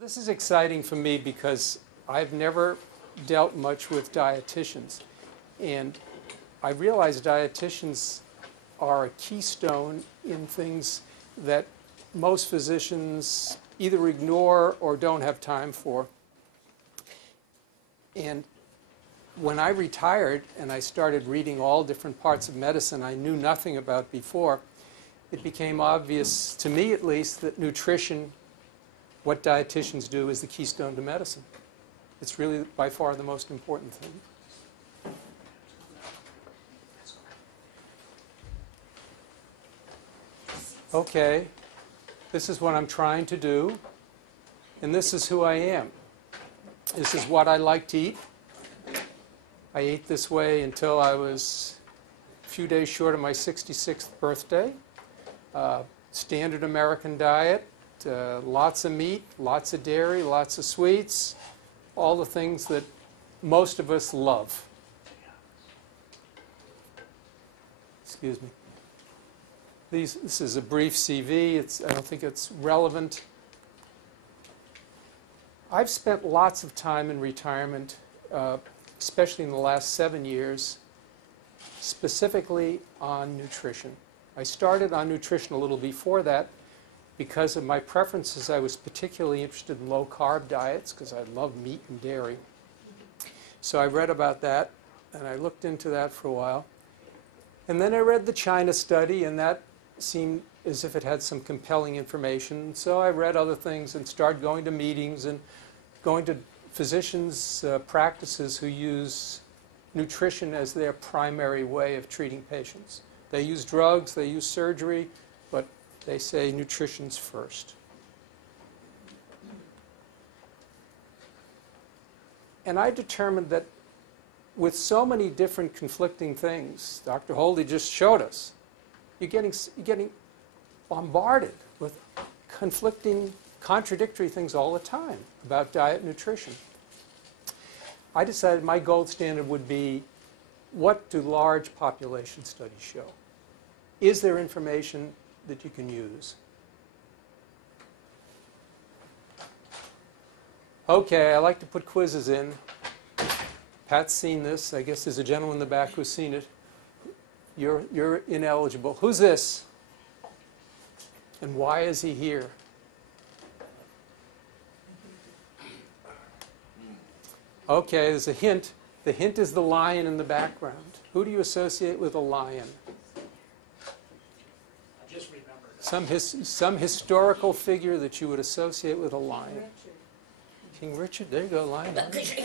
This is exciting for me because I've never dealt much with dietitians. And I realize dietitians are a keystone in things that most physicians either ignore or don't have time for. And when I retired and I started reading all different parts of medicine I knew nothing about before, it became obvious, to me at least, that nutrition, what dietitians do, is the keystone to medicine. It's really by far the most important thing. Okay, this is what I'm trying to do, and this is who I am. This is what I like to eat. I ate this way until I was a few days short of my 66th birthday. Standard American diet, lots of meat, lots of dairy, lots of sweets, all the things that most of us love. Excuse me. This is a brief CV. I don't think it's relevant. I've spent lots of time in retirement, especially in the last 7 years, specifically on nutrition. I started on nutrition a little before that. Because of my preferences, I was particularly interested in low-carb diets because I love meat and dairy. So I read about that, and I looked into that for a while. And then I read the China study, and that seemed as if it had some compelling information. So I read other things and started going to meetings and going to physicians' practices who use nutrition as their primary way of treating patients. They use drugs, they use surgery, but they say nutrition's first. And I determined that with so many different conflicting things, Dr. Holdy just showed us, you're getting bombarded with conflicting, contradictory things all the time about diet and nutrition. I decided my gold standard would be, what do large population studies show? Is there information that you can use? Okay, I like to put quizzes in. Pat's seen this. I guess there's a gentleman in the back who's seen it. You're ineligible. Who's this? And why is he here? Okay, there's a hint. The hint is the lion in the background. Who do you associate with a lion? Some historical figure that you would associate with a lion. King Richard, there you go, lion. It's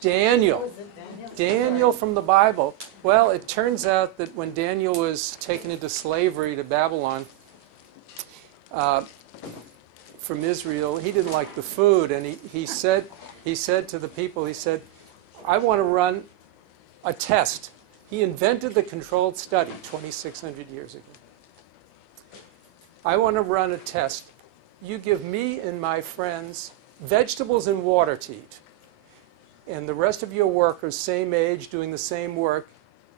Daniel. Daniel from the Bible. Well, it turns out that when Daniel was taken into slavery to Babylon from Israel, he didn't like the food, and he said to the people, he said, I want to run a test. He invented the controlled study 2,600 years ago. I want to run a test. You give me and my friends vegetables and water to eat. And the rest of your workers, same age, doing the same work,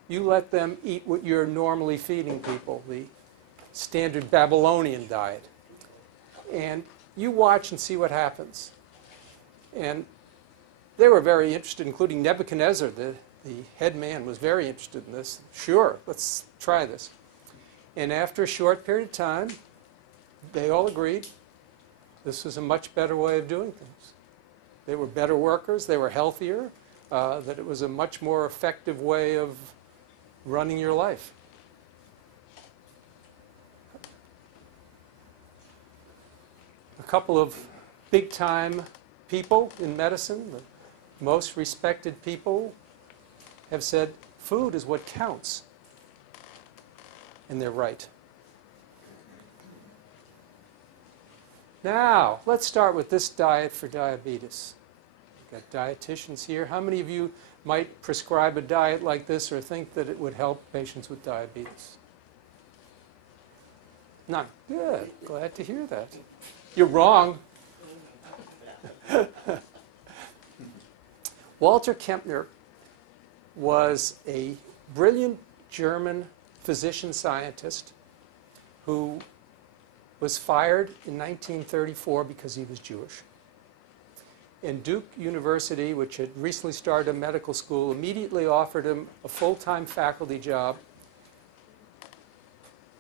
you let them eat what you're normally feeding people, the standard Babylonian diet. And you watch and see what happens. And they were very interested, including Nebuchadnezzar, the head man, was very interested in this. Sure, let's try this. And after a short period of time, they all agreed this was a much better way of doing things. They were better workers, they were healthier, that it was a much more effective way of running your life. A couple of big-time people in medicine, the most respected people, have said food is what counts. And they're right. Now, let's start with this diet for diabetes. We've got dietitians here. How many of you might prescribe a diet like this or think that it would help patients with diabetes? None. Good. Glad to hear that. You're wrong. Walter Kempner was a brilliant German physician-scientist who was fired in 1934 because he was Jewish. And Duke University, which had recently started a medical school, immediately offered him a full-time faculty job,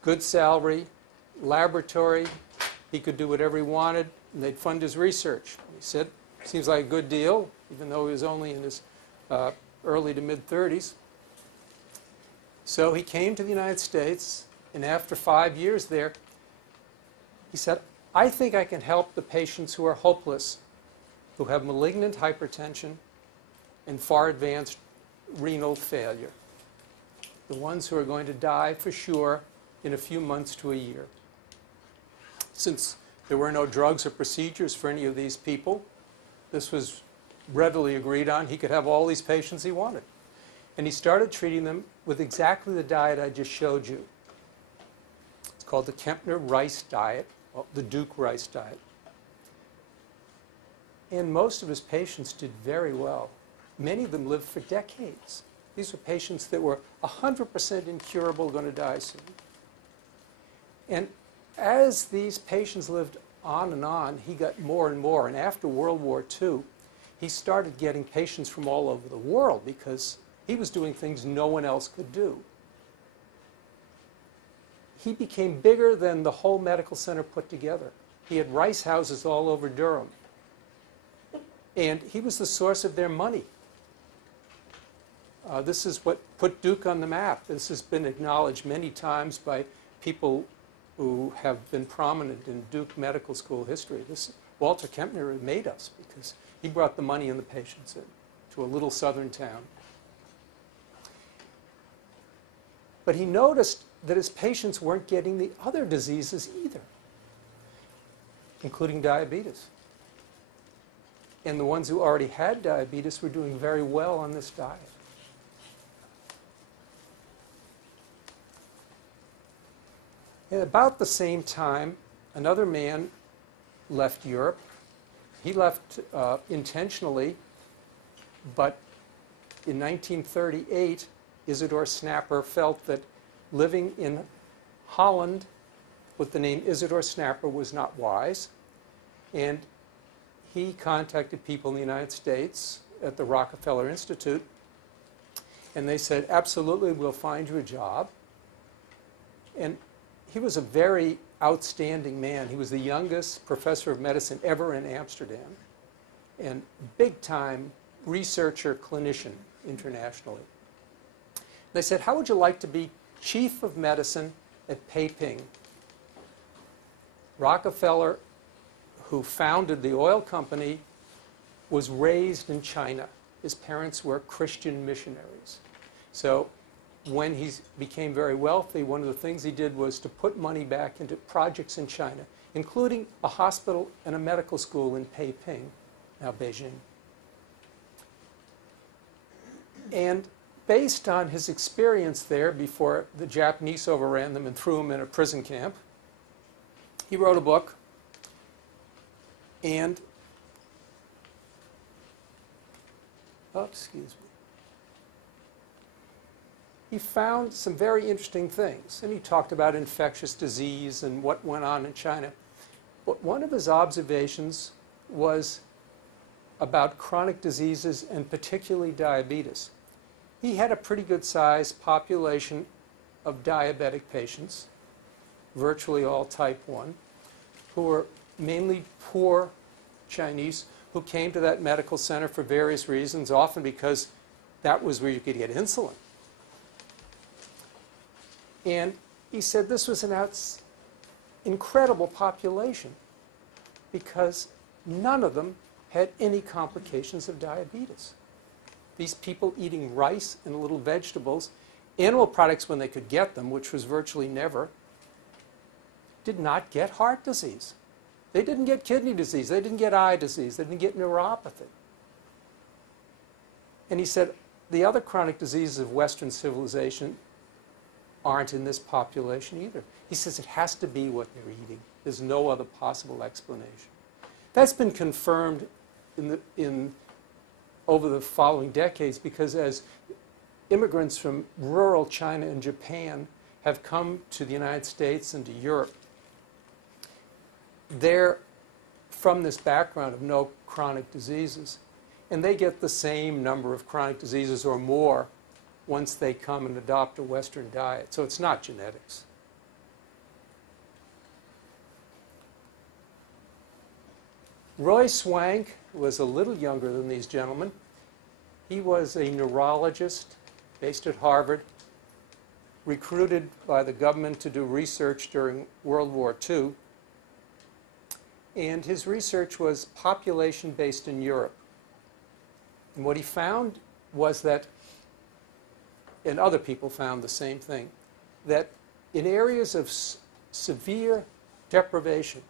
good salary, laboratory. He could do whatever he wanted, and they'd fund his research. He said, seems like a good deal, even though he was only in his early to mid-30s. So he came to the United States, and after 5 years there, he said, I think I can help the patients who are hopeless, who have malignant hypertension and far advanced renal failure, the ones who are going to die for sure in a few months to a year. Since there were no drugs or procedures for any of these people, this was readily agreed on. He could have all these patients he wanted. And he started treating them with exactly the diet I just showed you. It's called the Kempner rice diet, well, the Duke rice diet. And most of his patients did very well. Many of them lived for decades. These were patients that were 100% incurable, going to die soon. And as these patients lived on, he got more and more. And after World War II, he started getting patients from all over the world because he was doing things no one else could do. He became bigger than the whole medical center put together. He had rice houses all over Durham. And he was the source of their money. This is what put Duke on the map. This has been acknowledged many times by people who have been prominent in Duke Medical School history. Walter Kempner made us because he brought the money and the patients in to a little southern town. But he noticed that his patients weren't getting the other diseases either, including diabetes. And the ones who already had diabetes were doing very well on this diet. At about the same time, another man left Europe. He left intentionally, but in 1938, Isidor Snapper felt that living in Holland with the name Isidor Snapper was not wise, and he contacted people in the United States at the Rockefeller Institute, and they said, absolutely, we'll find you a job. And he was a very outstanding man. He was the youngest professor of medicine ever in Amsterdam, and big-time researcher, clinician internationally. They said, how would you like to be chief of medicine at Peiping? Rockefeller, who founded the oil company, was raised in China. His parents were Christian missionaries. So when he became very wealthy, one of the things he did was to put money back into projects in China, including a hospital and a medical school in Peiping, now Beijing. And based on his experience there before the Japanese overran them and threw him in a prison camp, he wrote a book. And, excuse me. He found some very interesting things. And he talked about infectious disease and what went on in China. But one of his observations was about chronic diseases and particularly diabetes. He had a pretty good sized population of diabetic patients, virtually all type 1, who were mainly poor Chinese who came to that medical center for various reasons, often because that was where you could get insulin. And he said this was an incredible population because none of them had any complications of diabetes. These people eating rice and little vegetables, animal products when they could get them, which was virtually never, did not get heart disease. They didn't get kidney disease. They didn't get eye disease. They didn't get neuropathy. And he said the other chronic diseases of Western civilization aren't in this population either. He says it has to be what they're eating. There's no other possible explanation. That's been confirmed over the following decades because as immigrants from rural China and Japan have come to the United States and to Europe, they're from this background of no chronic diseases, and they get the same number of chronic diseases or more once they come and adopt a Western diet. So it's not genetics. Roy Swank was a little younger than these gentlemen. He was a neurologist based at Harvard, recruited by the government to do research during World War II. And his research was population-based in Europe. And what he found was that, and other people found the same thing, that in areas of severe deprivation,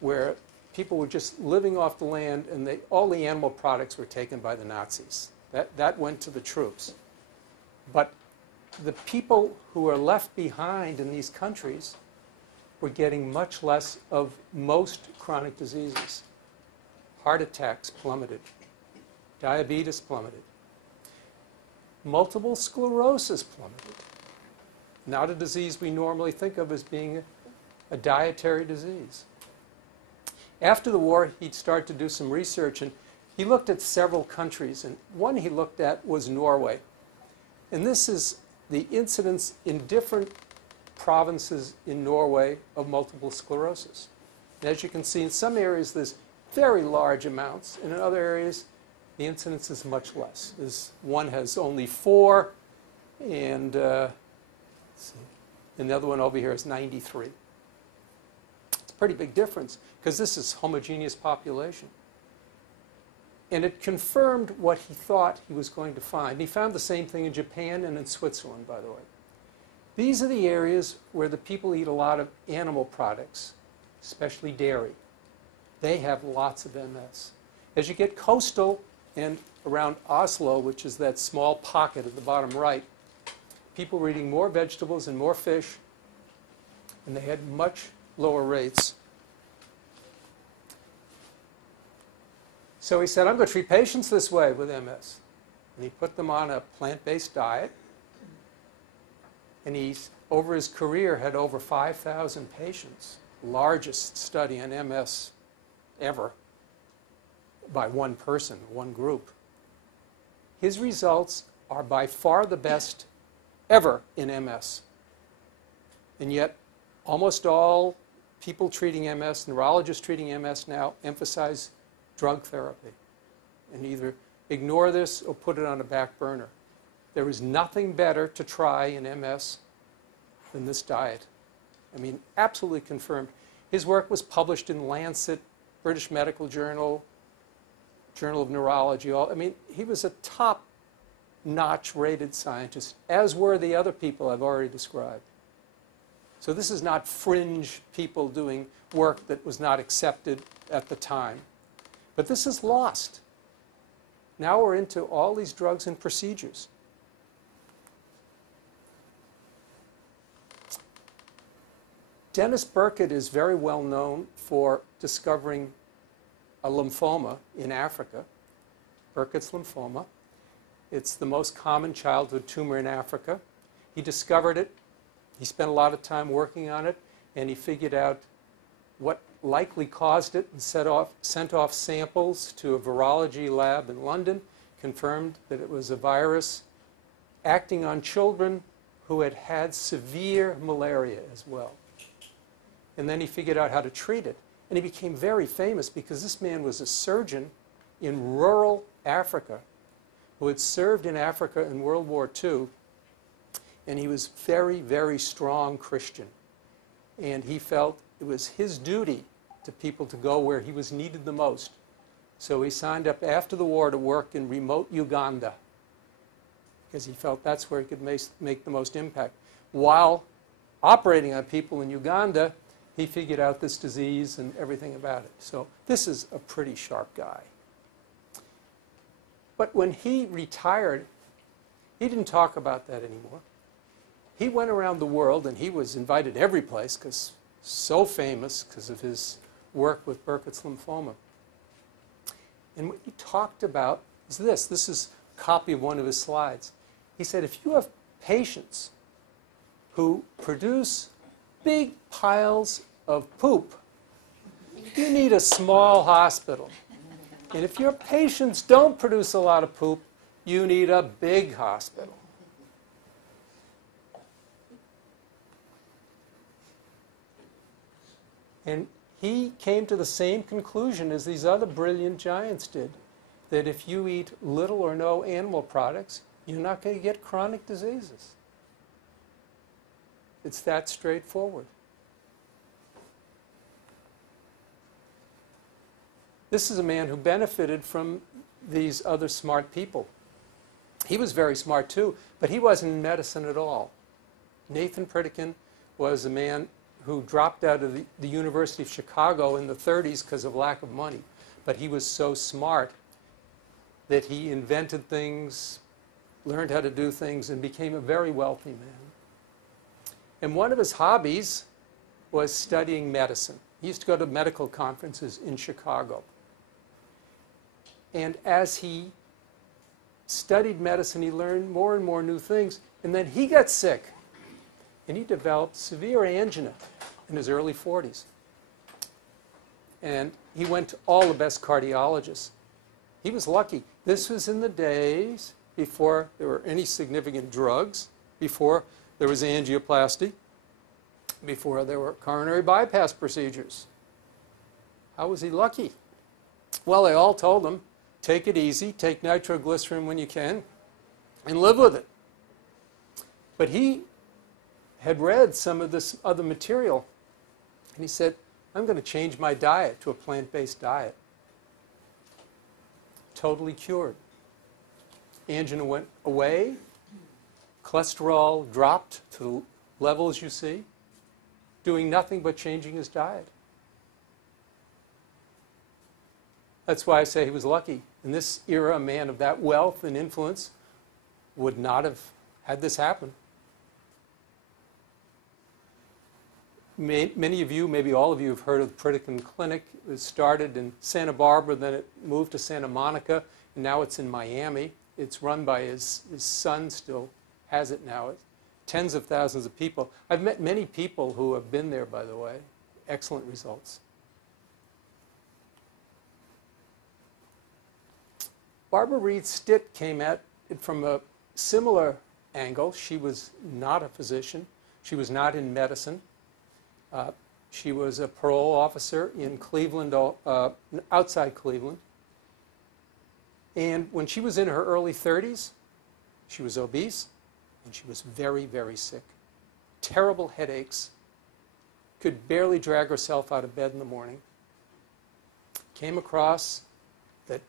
where people were just living off the land and all the animal products were taken by the Nazis. That went to the troops. But the people who were left behind in these countries were getting much less of most chronic diseases. Heart attacks plummeted. Diabetes plummeted. Multiple sclerosis plummeted. Not a disease we normally think of as being a dietary disease. After the war, he'd start to do some research, and he looked at several countries, and one he looked at was Norway. And this is the incidence in different provinces in Norway of multiple sclerosis. And as you can see, in some areas there's very large amounts, and in other areas the incidence is much less. One has only 4, and the other one over here is 93. It's a pretty big difference, because this is homogeneous population. And it confirmed what he thought he was going to find. He found the same thing in Japan and in Switzerland, by the way. These are the areas where the people eat a lot of animal products, especially dairy. They have lots of MS. As you get coastal and around Oslo, which is that small pocket at the bottom right, people were eating more vegetables and more fish, and they had much lower rates. So he said, I'm going to treat patients this way with MS. And he put them on a plant-based diet. And he's, over his career, had over 5,000 patients. Largest study on MS ever by one person, one group. His results are by far the best ever in MS. And yet, almost all people treating MS, neurologists treating MS now, emphasize drug therapy and either ignore this or put it on a back burner. There is nothing better to try in MS than this diet. I mean, absolutely confirmed. His work was published in Lancet, British Medical Journal, Journal of Neurology. I mean, he was a top-notch rated scientist, as were the other people I've already described. So this is not fringe people doing work that was not accepted at the time. But this is lost. Now we're into all these drugs and procedures. Dennis Burkitt is very well known for discovering a lymphoma in Africa, Burkitt's lymphoma. It's the most common childhood tumor in Africa. He discovered it. He spent a lot of time working on it, and he figured out what likely caused it and sent off samples to a virology lab in London, confirmed that it was a virus acting on children who had had severe malaria as well. And then he figured out how to treat it. And he became very famous because this man was a surgeon in rural Africa who had served in Africa in World War II. And he was very, very strong Christian. And he felt it was his duty to people to go where he was needed the most. So he signed up after the war to work in remote Uganda because he felt that's where he could make the most impact. While operating on people in Uganda, he figured out this disease and everything about it. So this is a pretty sharp guy. But when he retired, he didn't talk about that anymore. He went around the world, and he was invited every place because so famous because of his work with Burkitt's lymphoma. And what he talked about is this. This is a copy of one of his slides. He said, if you have patients who produce big piles of poop you need a small hospital. And if your patients don't produce a lot of poop, you need a big hospital. And he came to the same conclusion as these other brilliant giants did, that if you eat little or no animal products, you're not going to get chronic diseases. It's that straightforward. This is a man who benefited from these other smart people. He was very smart too, but he wasn't in medicine at all. Nathan Pritikin was a man who dropped out of the University of Chicago in the 30s because of lack of money. But he was so smart that he invented things, learned how to do things, and became a very wealthy man. And one of his hobbies was studying medicine. He used to go to medical conferences in Chicago. And as he studied medicine, he learned more and more new things. And then he got sick. And he developed severe angina in his early 40s. And he went to all the best cardiologists. He was lucky. This was in the days before there were any significant drugs, before there was angioplasty, before there were coronary bypass procedures. How was he lucky? Well, they all told him, take it easy, take nitroglycerin when you can, and live with it. But he had read some of this other material, and he said, I'm going to change my diet to a plant-based diet. Totally cured. Angina went away. Cholesterol dropped to the levels you see, doing nothing but changing his diet. That's why I say he was lucky. In this era, a man of that wealth and influence would not have had this happen. Many of you, maybe all of you, have heard of the Pritikin Clinic. It started in Santa Barbara, then it moved to Santa Monica, and now it's in Miami. It's run by his son, still has it now. It's tens of thousands of people. I've met many people who have been there, by the way. Excellent results. Barbara Reed Stitt came at it from a similar angle. She was not a physician. She was not in medicine. She was a parole officer in Cleveland, outside Cleveland. And when she was in her early 30s, she was obese, and she was very, very sick. Terrible headaches. Could barely drag herself out of bed in the morning. Came across that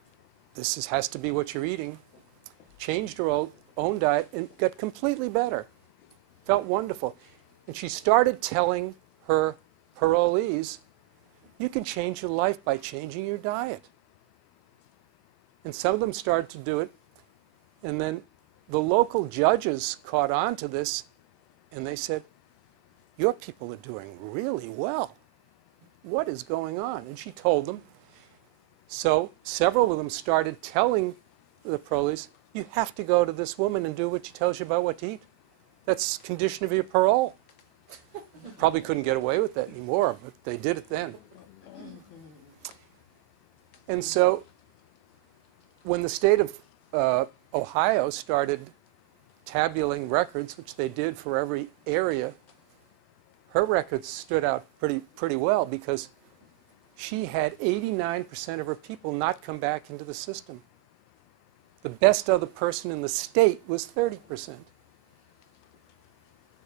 this has to be what you're eating. Changed her own diet and got completely better. Felt wonderful. And she started telling her parolees, you can change your life by changing your diet. And some of them started to do it. And then the local judges caught on to this, and they said, your people are doing really well. What is going on? And she told them. So several of them started telling the parolees, you have to go to this woman and do what she tells you about what to eat. That's condition of your parole. Probably couldn't get away with that anymore, but they did it then. And so when the state of Ohio started tabulating records, which they did for every area, her records stood out pretty well because she had 89% of her people not come back into the system. The best other person in the state was 30%.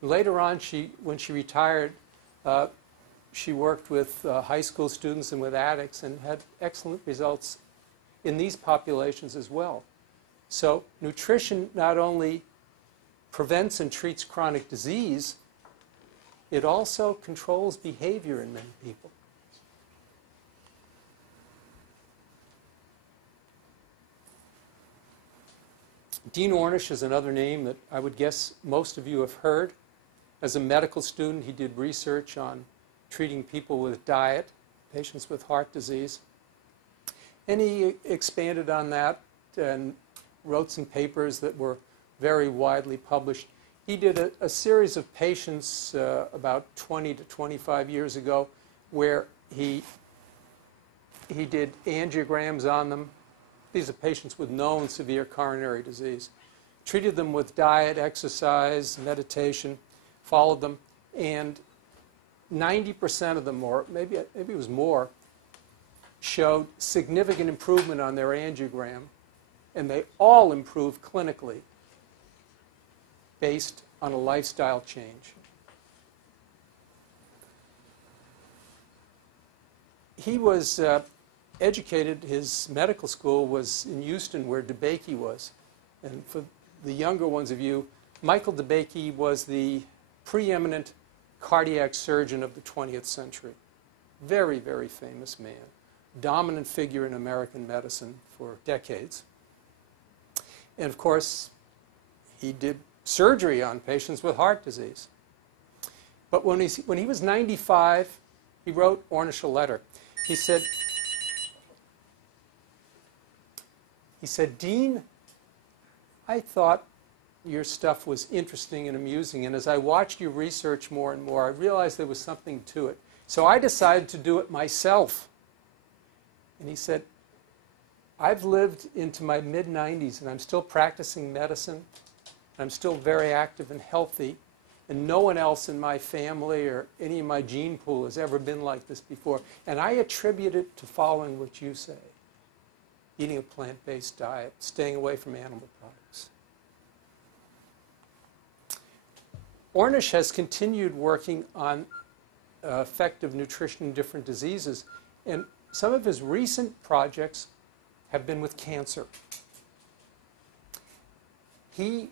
Later on, when she retired, she worked with high school students and with addicts and had excellent results in these populations as well. So nutrition not only prevents and treats chronic disease, it also controls behavior in many people. Dean Ornish is another name that I would guess most of you have heard. As a medical student, he did research on treating people with diet, patients with heart disease. And he expanded on that and wrote some papers that were very widely published. He did a series of patients about 20 to 25 years ago where he He did angiograms on them. These are patients with known severe coronary disease. Treated them with diet, exercise, meditation, followed them, and 90% of them, or maybe it was more, showed significant improvement on their angiogram, and they all improved clinically based on a lifestyle change. He was educated, his medical school was in Houston, where DeBakey was. And for the younger ones of you, Michael DeBakey was the preeminent cardiac surgeon of the 20th century. Very, very famous man. Dominant figure in American medicine for decades. And of course, he did surgery on patients with heart disease. But when he was 95, he wrote Ornish a letter. He said, Dean, I thought your stuff was interesting and amusing, and as I watched you research more and more, I realized there was something to it. So I decided to do it myself. And he said, I've lived into my mid-90s, and I'm still practicing medicine. I'm still very active and healthy, and no one else in my family or any of my gene pool has ever been like this before. And I attribute it to following what you say. Eating a plant-based diet, staying away from animal products. Ornish has continued working on effective nutrition in different diseases, and some of his recent projects have been with cancer. He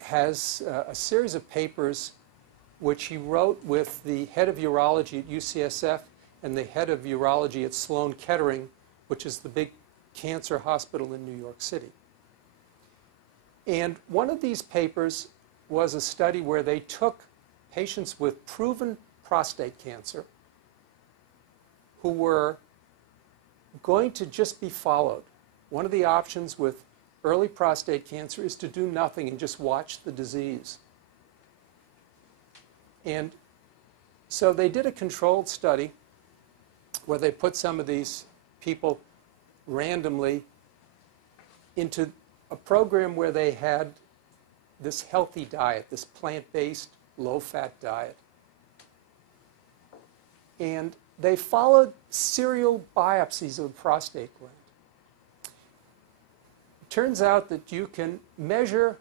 has a series of papers which he wrote with the head of urology at UCSF and the head of urology at Sloan Kettering, which is the big cancer hospital in New York City. And one of these papers was a study where they took patients with proven prostate cancer who were going to just be followed. One of the options with early prostate cancer is to do nothing and just watch the disease. And so they did a controlled study where they put some of these people randomly into a program where they had this healthy diet, this plant-based, low-fat diet. And they followed serial biopsies of the prostate gland. It turns out that you can measure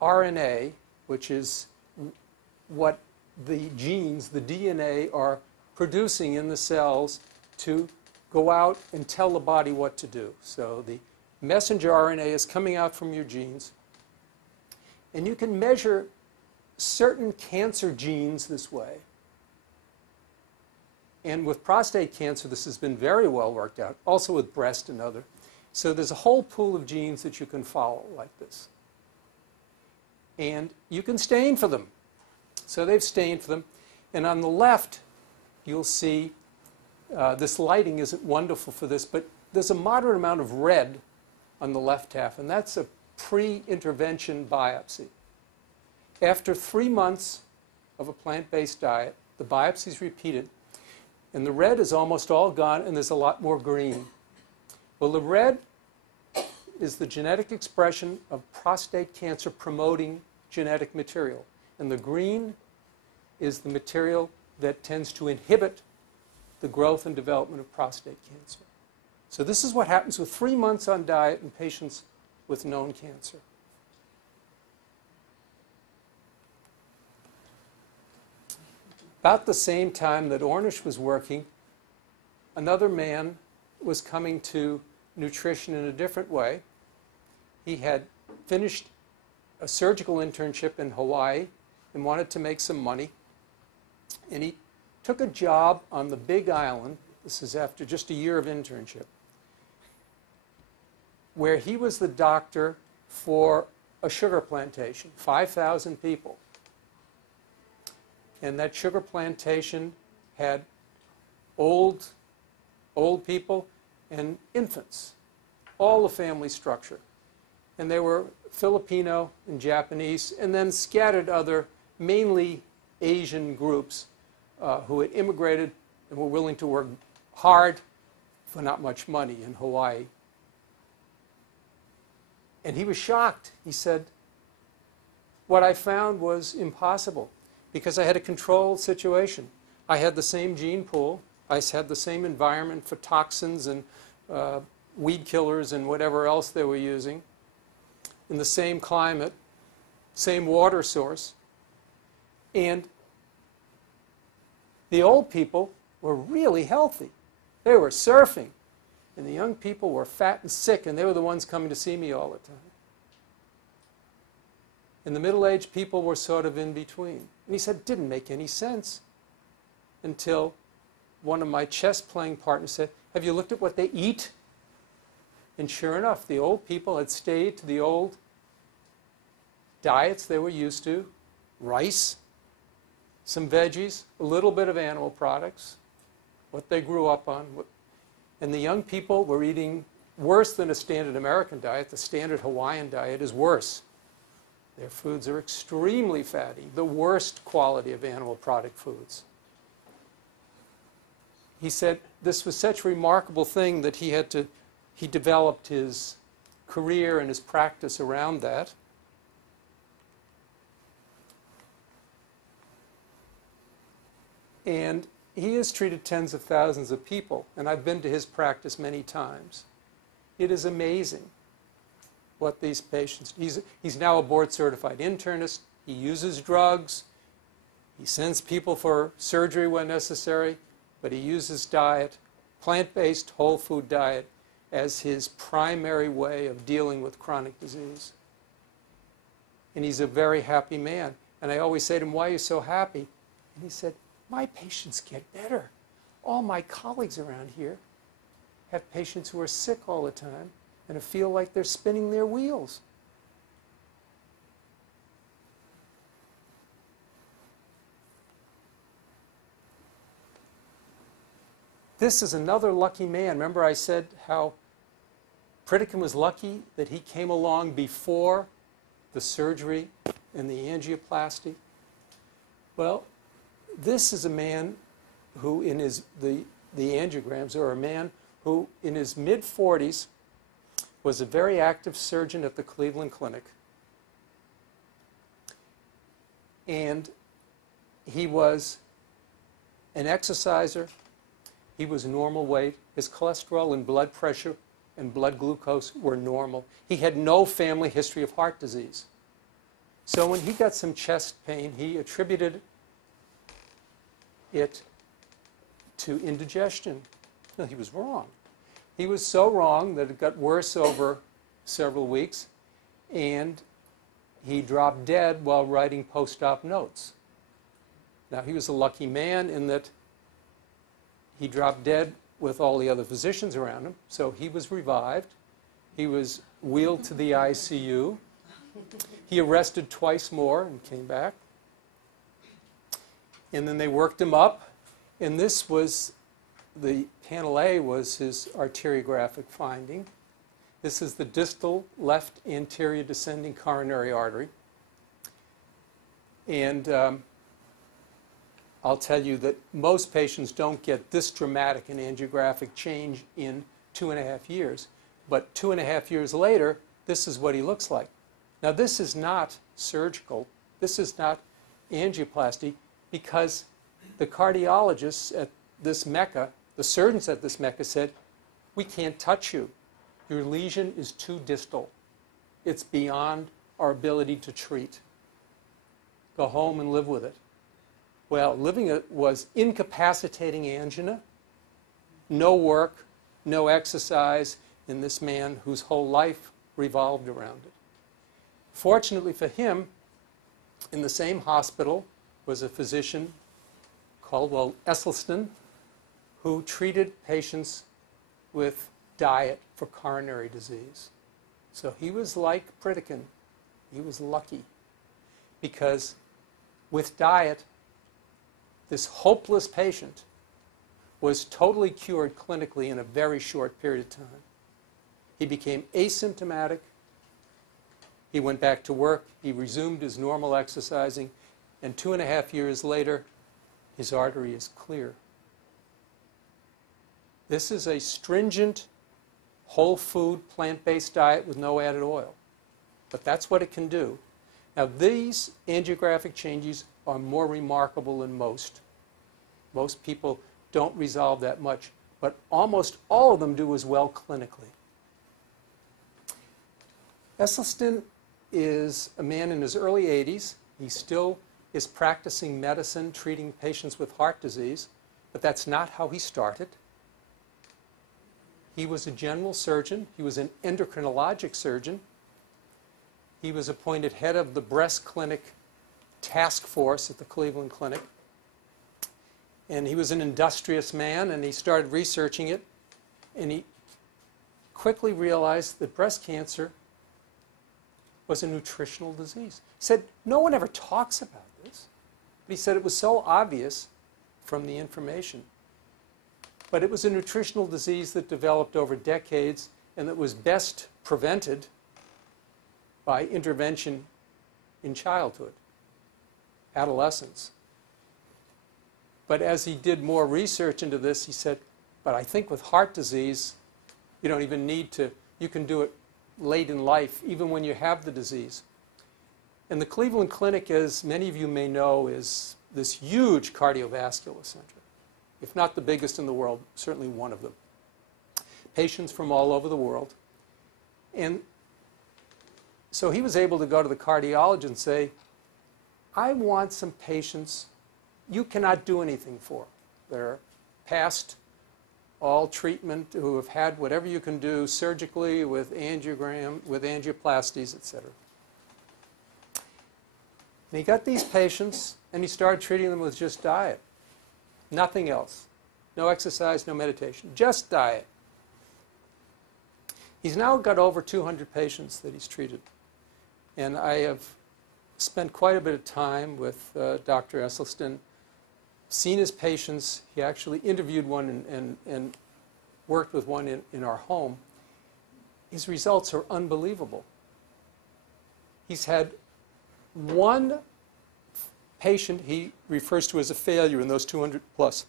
RNA, which is what the genes, the DNA, are producing in the cells to go out and tell the body what to do. So the messenger RNA is coming out from your genes. And you can measure certain cancer genes this way. And with prostate cancer, this has been very well worked out, also with breast and other. So there's a whole pool of genes that you can follow like this. And you can stain for them. So they've stained for them. And on the left, you'll see, this lighting isn't wonderful for this, but there's a moderate amount of red on the left half, and that's a pre-intervention biopsy. After 3 months of a plant-based diet, the biopsy is repeated, and the red is almost all gone, and there's a lot more green. Well, the red is the genetic expression of prostate cancer promoting genetic material, and the green is the material that tends to inhibit the growth and development of prostate cancer. So this is what happens with 3 months on diet in patients with known cancer. About the same time that Ornish was working, another man was coming to nutrition in a different way. He had finished a surgical internship in Hawaii and wanted to make some money. And he took a job on the Big Island, this is after just a year of internship, where he was the doctor for a sugar plantation, 5,000 people. And that sugar plantation had old people and infants, all the family structure. And they were Filipino and Japanese, and then scattered other, mainly Asian groups who had immigrated and were willing to work hard for not much money in Hawaii. And he was shocked. He said, what I found was impossible because I had a controlled situation. I had the same gene pool. I had the same environment for toxins and weed killers and whatever else they were using, in the same climate, same water source. And the old people were really healthy. They were surfing. And the young people were fat and sick, and they were the ones coming to see me all the time. And the middle-aged people were sort of in between. And he said, it didn't make any sense until one of my chess playing partners said, have you looked at what they eat? And sure enough, the old people had stayed to the old diets they were used to, rice, some veggies, a little bit of animal products, what they grew up on. And the young people were eating worse than a standard American diet. The standard Hawaiian diet is worse. Their foods are extremely fatty, the worst quality of animal product foods. He said this was such a remarkable thing that he developed his career and his practice around that. And he has treated tens of thousands of people, and I've been to his practice many times. It is amazing what these patients, he's now a board-certified internist. He uses drugs. He sends people for surgery when necessary, but he uses diet, plant-based whole food diet, as his primary way of dealing with chronic disease. And he's a very happy man. And I always say to him, why are you so happy? And he said, my patients get better. All my colleagues around here have patients who are sick all the time and feel like they're spinning their wheels. This is another lucky man. Remember I said how Pritikin was lucky that he came along before the surgery and the angioplasty? Well, this is a man who in the angiograms, or a man who in his mid-40s was a very active surgeon at the Cleveland Clinic. And he was an exerciser. He was normal weight. His cholesterol and blood pressure and blood glucose were normal. He had no family history of heart disease. So when he got some chest pain, he attributed it to indigestion. No, he was wrong. He was so wrong that it got worse over several weeks, and he dropped dead while writing post-op notes. Now, he was a lucky man in that he dropped dead with all the other physicians around him, so he was revived. He was wheeled to the ICU. He arrested twice more and came back. And then they worked him up, and this was, the panel A was his arteriographic finding. This is the distal left anterior descending coronary artery. And I'll tell you that most patients don't get this dramatic an angiographic change in 2.5 years. But 2.5 years later, this is what he looks like. Now, this is not surgical. This is not angioplasty, because the cardiologists at this Mecca, the surgeons at this Mecca said, we can't touch you. Your lesion is too distal. It's beyond our ability to treat. Go home and live with it. Well, living it was incapacitating angina, no work, no exercise in this man whose whole life revolved around it. Fortunately for him, in the same hospital was a physician called Esselstyn, who treated patients with diet for coronary disease. So he was like Pritikin. He was lucky, because with diet, this hopeless patient was totally cured clinically in a very short period of time. He became asymptomatic. He went back to work. He resumed his normal exercising. And 2.5 years later, his artery is clear. This is a stringent, whole food, plant-based diet with no added oil. But that's what it can do. Now, these angiographic changes are more remarkable than most. Most people don't resolve that much, but almost all of them do as well clinically. Esselstyn is a man in his early 80s. He still is practicing medicine, treating patients with heart disease, but that's not how he started. He was a general surgeon. He was an endocrinologic surgeon. He was appointed head of the breast clinic task force at the Cleveland Clinic. And he was an industrious man, and he started researching it. And he quickly realized that breast cancer was a nutritional disease. He said, no one ever talks about this. But he said it was so obvious from the information. But it was a nutritional disease that developed over decades and that was best prevented by intervention in childhood, adolescence. But as he did more research into this, he said, but I think with heart disease, you don't even need to, you can do it late in life, even when you have the disease. And the Cleveland Clinic, as many of you may know, is this huge cardiovascular center. If not the biggest in the world, certainly one of them. Patients from all over the world. And so he was able to go to the cardiologist and say, I want some patients you cannot do anything for. They're past all treatment, who have had whatever you can do surgically with angiogram, with angioplasties, etc. And he got these patients and he started treating them with just diet. Nothing else. No exercise, no meditation, just diet. He's now got over 200 patients that he's treated. And I have spent quite a bit of time with Dr. Esselstyn, seen his patients. He actually interviewed one and worked with one in our home. His results are unbelievable. He's had one patient he refers to as a failure in those 200 plus.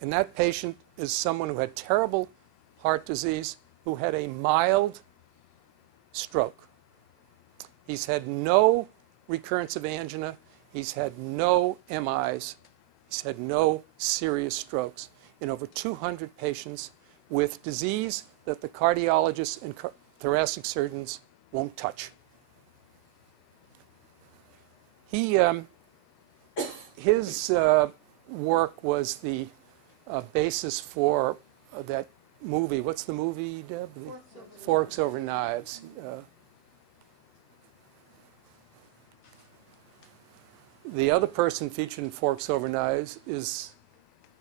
And that patient is someone who had terrible heart disease, who had a mild stroke. He's had no recurrence of angina. He's had no MIs. He's had no serious strokes in over 200 patients with disease that the cardiologists and thoracic surgeons won't touch. His work was the basis for that movie. What's the movie, Deb? Forks Over Knives. The other person featured in Forks Over Knives is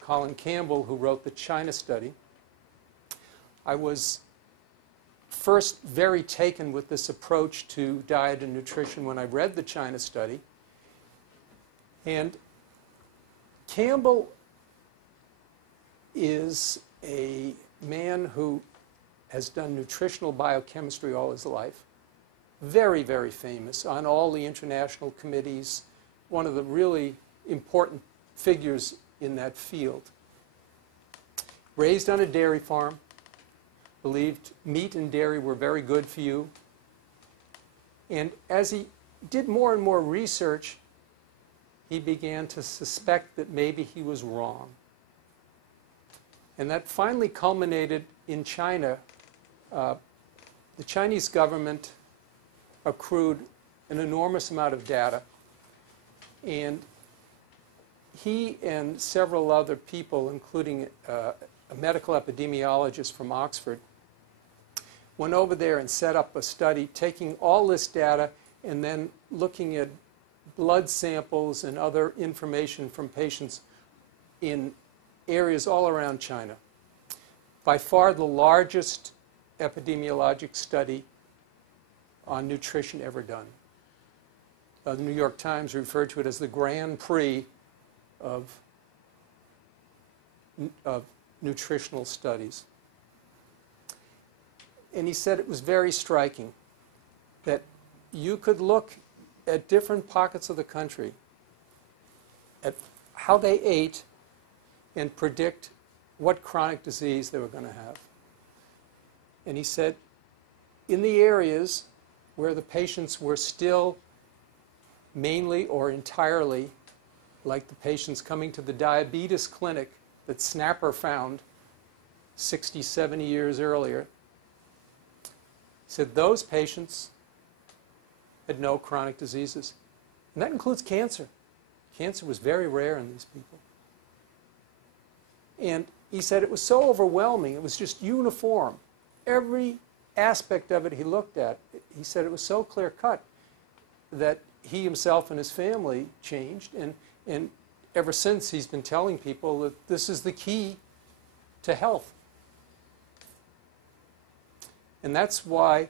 Colin Campbell, who wrote the China study. I was first very taken with this approach to diet and nutrition when I read the China study. And Campbell is a man who has done nutritional biochemistry all his life. Very, very famous on all the international committees. One of the really important figures in that field. Raised on a dairy farm, believed meat and dairy were very good for you. And as he did more and more research, he began to suspect that maybe he was wrong. And that finally culminated in China. The Chinese government accrued an enormous amount of data. And he and several other people, including a medical epidemiologist from Oxford, went over there and set up a study taking all this data and then looking at blood samples and other information from patients in areas all around China. By far the largest epidemiologic study on nutrition ever done. The New York Times referred to it as the Grand Prix of nutritional studies. And he said it was very striking that you could look at different pockets of the country, at how they ate, and predict what chronic disease they were going to have. And he said, in the areas where the patients were still mainly or entirely like the patients coming to the diabetes clinic that Snapper found 60, 70 years earlier, he said those patients had no chronic diseases. And that includes cancer. Cancer was very rare in these people. And he said it was so overwhelming, it was just uniform. Every aspect of it he looked at, he said it was so clear-cut that he himself and his family changed. And ever since, he's been telling people that this is the key to health. And that's why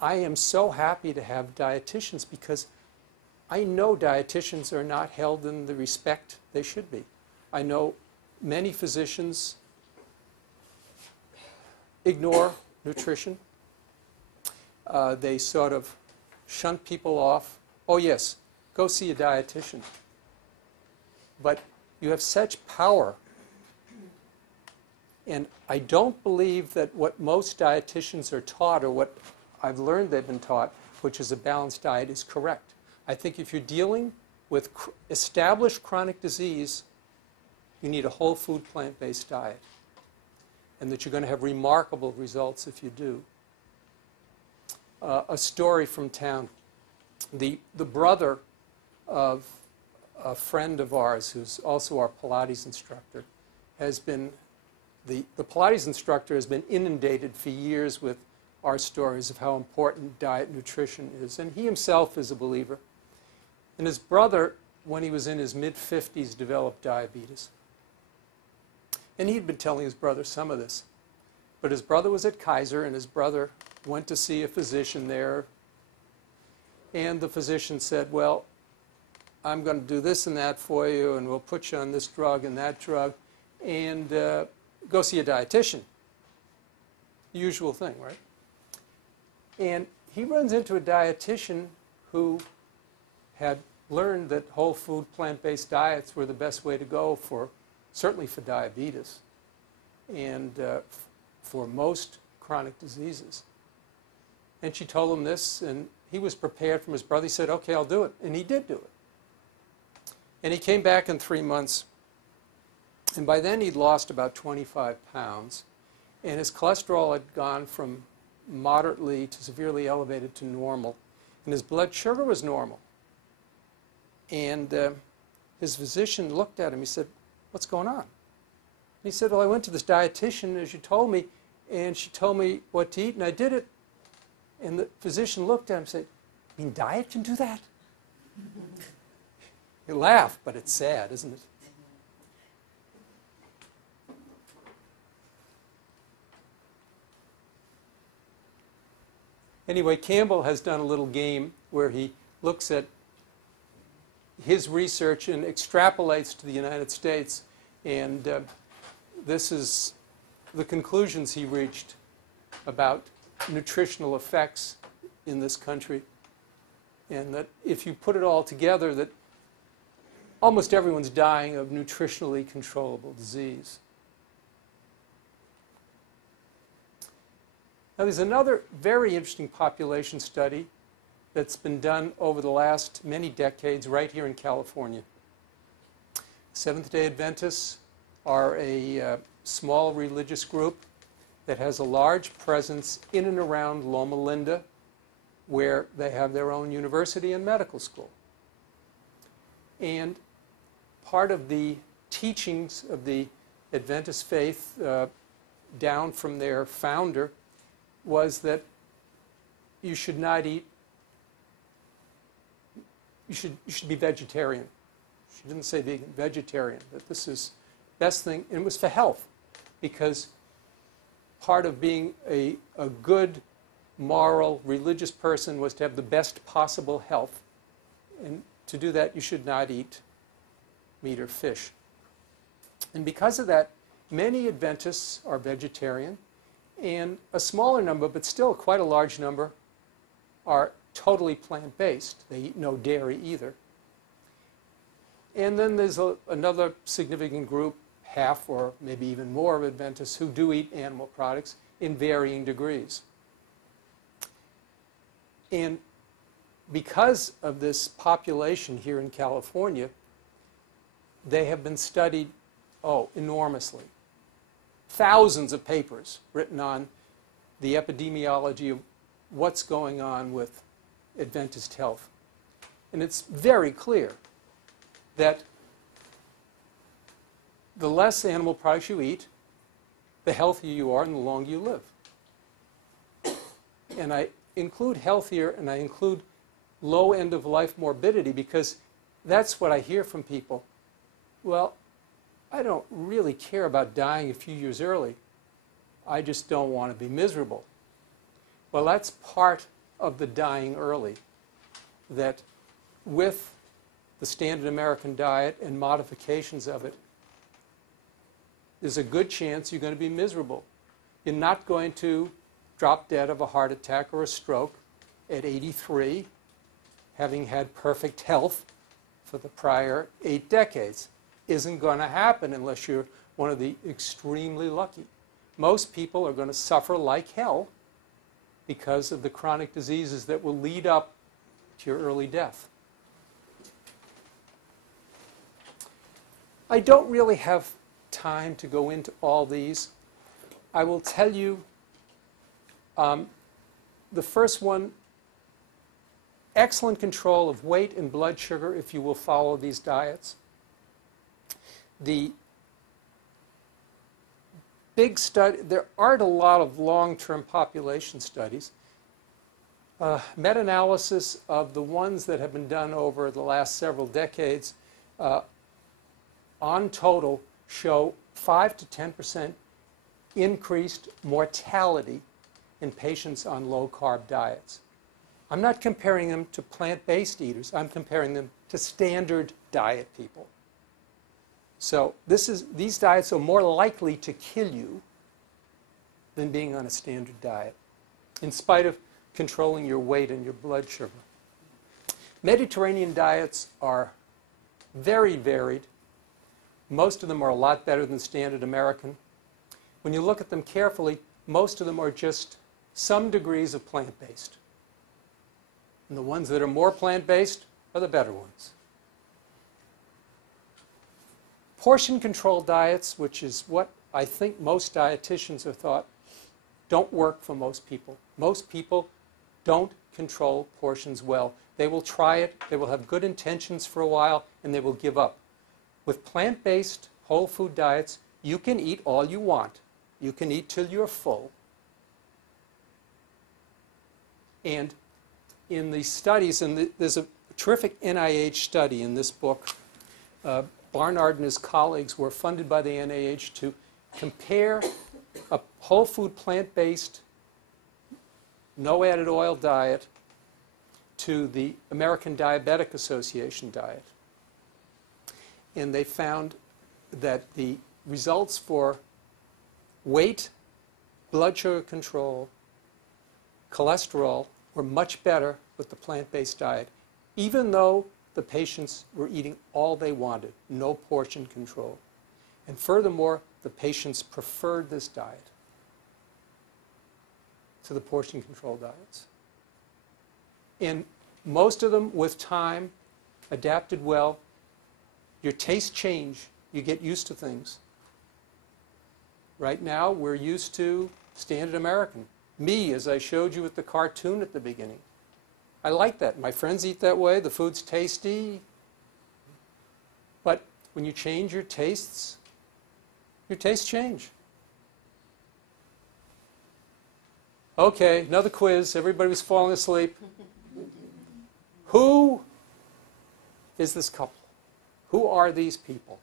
I am so happy to have dietitians, because I know dietitians are not held in the respect they should be. I know many physicians ignore nutrition. They sort of shunt people off. Oh yes, go see a dietitian. But you have such power. And I don't believe that what most dietitians are taught, or what I've learned they've been taught, which is a balanced diet, is correct. I think if you're dealing with established chronic disease, you need a whole food plant-based diet. And that you're going to have remarkable results if you do. A story from town. The brother of a friend of ours, who's also our Pilates instructor, has been, the Pilates instructor has been inundated for years with our stories of how important diet nutrition is. And he himself is a believer. And his brother, when he was in his mid-50s, developed diabetes. And he'd been telling his brother some of this. But his brother was at Kaiser, and his brother went to see a physician there. And the physician said, well, I'm going to do this and that for you, and we'll put you on this drug and that drug, and go see a dietitian. Usual thing, right? And he runs into a dietitian who had learned that whole food, plant-based diets were the best way to go for, certainly for diabetes, and for most chronic diseases. And she told him this, and he was prepared from his brother. He said, okay, I'll do it. And he did do it. And he came back in 3 months. And by then, he'd lost about 25 pounds. And his cholesterol had gone from moderately to severely elevated to normal. And his blood sugar was normal. And his physician looked at him. He said, what's going on? And he said, well, I went to this dietitian, as you told me, and she told me what to eat, and I did it. And the physician looked at him and said, you mean diet can do that? You laugh, but it's sad, isn't it? Anyway, Campbell has done a little game where he looks at his research and extrapolates to the United States. And this is the conclusions he reached about nutritional effects in this country. And that if you put it all together, that almost everyone's dying of nutritionally controllable disease. Now, there's another very interesting population study that's been done over the last many decades right here in California. Seventh-day Adventists are a small religious group that has a large presence in and around Loma Linda, where they have their own university and medical school. And part of the teachings of the Adventist faith down from their founder was that you should not eat, you should be vegetarian. She didn't say vegan, vegetarian, that this is best thing, and it was for health, because part of being a good, moral, religious person was to have the best possible health. And to do that, you should not eat meat or fish. And because of that, many Adventists are vegetarian, and a smaller number, but still quite a large number, are totally plant-based. They eat no dairy either. And then there's another significant group, half or maybe even more of Adventists who do eat animal products in varying degrees. And because of this population here in California, they have been studied, enormously. Thousands of papers written on the epidemiology of what's going on with Adventist health. And it's very clear that the less animal products you eat, the healthier you are and the longer you live. And I include healthier and I include low end-of-life morbidity because that's what I hear from people. Well, I don't really care about dying a few years early. I just don't want to be miserable. Well, that's part of the dying early, that with the standard American diet and modifications of it, there's a good chance you're going to be miserable. You're not going to drop dead of a heart attack or a stroke at 83, having had perfect health for the prior 8 decades. Isn't going to happen unless you're one of the extremely lucky. Most people are going to suffer like hell because of the chronic diseases that will lead up to your early death. I don't really have time to go into all these. I will tell you the first one, excellent control of weight and blood sugar if you will follow these diets. The big study, there aren't a lot of long-term population studies. Meta-analysis of the ones that have been done over the last several decades on total show 5 to 10% increased mortality in patients on low-carb diets. I'm not comparing them to plant-based eaters. I'm comparing them to standard diet people. So these diets are more likely to kill you than being on a standard diet, in spite of controlling your weight and your blood sugar. Mediterranean diets are very varied. Most of them are a lot better than standard American. When you look at them carefully, most of them are just some degrees of plant-based. And the ones that are more plant-based are the better ones. Portion control diets, which is what I think most dietitians have thought, don't work for most people. Most people don't control portions well. They will try it, they will have good intentions for a while, and they will give up. With plant-based whole food diets, you can eat all you want. You can eat till you're full. And in the studies, and there's a terrific NIH study in this book, Barnard and his colleagues were funded by the NIH to compare a whole food plant-based, no added oil diet to the American Diabetic Association diet. And they found that the results for weight, blood sugar control, cholesterol were much better with the plant-based diet, even though the patients were eating all they wanted, no portion control. And furthermore, the patients preferred this diet to the portion control diets. And most of them, with time, adapted well. Your tastes change. You get used to things. Right now, we're used to standard American. Me, as I showed you with the cartoon at the beginning. I like that. My friends eat that way. The food's tasty. But when you change your tastes change. Okay, another quiz. Everybody was falling asleep. Who is this couple? Who are these people?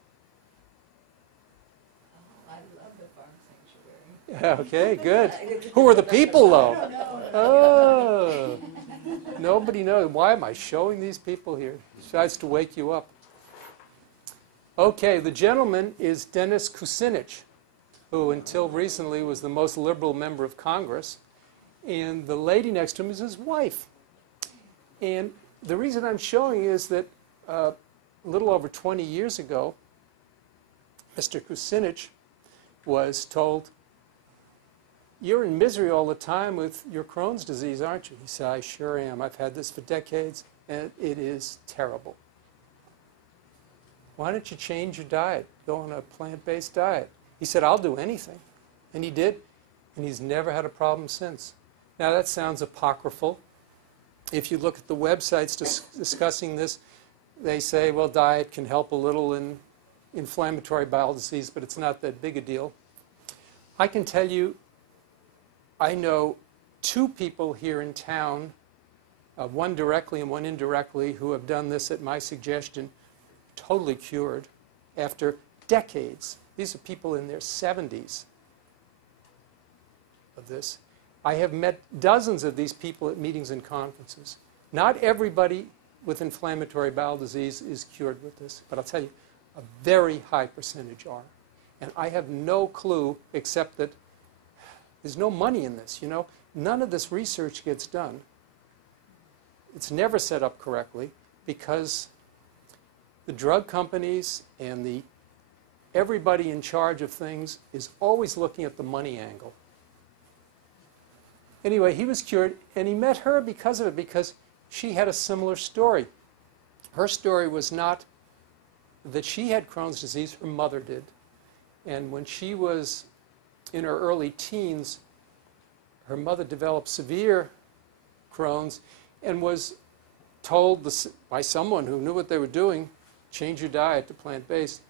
I love the farm sanctuary. Okay, good. Who are the people, though? Oh, nobody knows. Why am I showing these people here? Besides to wake you up. Okay, the gentleman is Dennis Kucinich, who until recently was the most liberal member of Congress. And the lady next to him is his wife. And the reason I'm showing is that a little over 20 years ago, Mr. Kucinich was told, "You're in misery all the time with your Crohn's disease, aren't you?" He said, "I sure am. I've had this for decades, and it is terrible." "Why don't you change your diet? Go on a plant-based diet." He said, "I'll do anything." And he did, and he's never had a problem since. Now, that sounds apocryphal. If you look at the websites discussing this, they say, well, diet can help a little in inflammatory bowel disease, but it's not that big a deal. I can tell you, I know 2 people here in town, one directly and one indirectly, who have done this at my suggestion, totally cured after decades. These are people in their 70s of this. I have met dozens of these people at meetings and conferences. Not everybody with inflammatory bowel disease is cured with this, but I'll tell you, a very high percentage are. And I have no clue except that there's no money in this, you know. None of this research gets done. It's never set up correctly because the drug companies and everybody in charge of things is always looking at the money angle. Anyway, he was cured, and he met her because of it, because she had a similar story. Her story was not that she had Crohn's disease, her mother did. And when she was in her early teens, her mother developed severe Crohn's and was told by someone who knew what they were doing, change your diet to plant-based.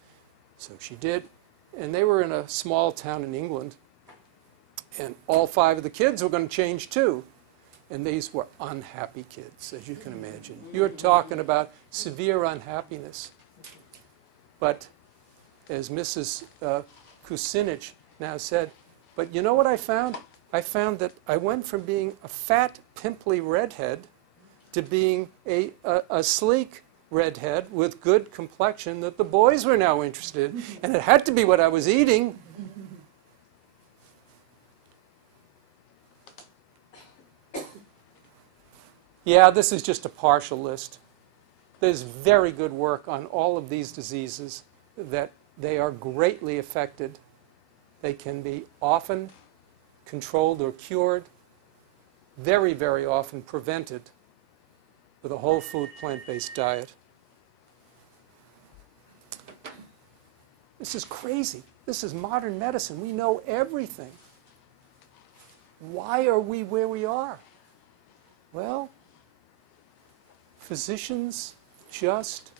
So she did. And they were in a small town in England. And all 5 of the kids were going to change too. And these were unhappy kids, as you can imagine. You're talking about severe unhappiness. But as Mrs. Kucinich now said, but you know what I found? I found that I went from being a fat, pimply redhead to being a sleek redhead with good complexion that the boys were now interested in. And it had to be what I was eating. Yeah, this is just a partial list. There's very good work on all of these diseases that they are greatly affected. They can be often controlled or cured, very, very often prevented with a whole food plant-based diet. This is crazy. This is modern medicine. We know everything. Why are we where we are? Well, physicians just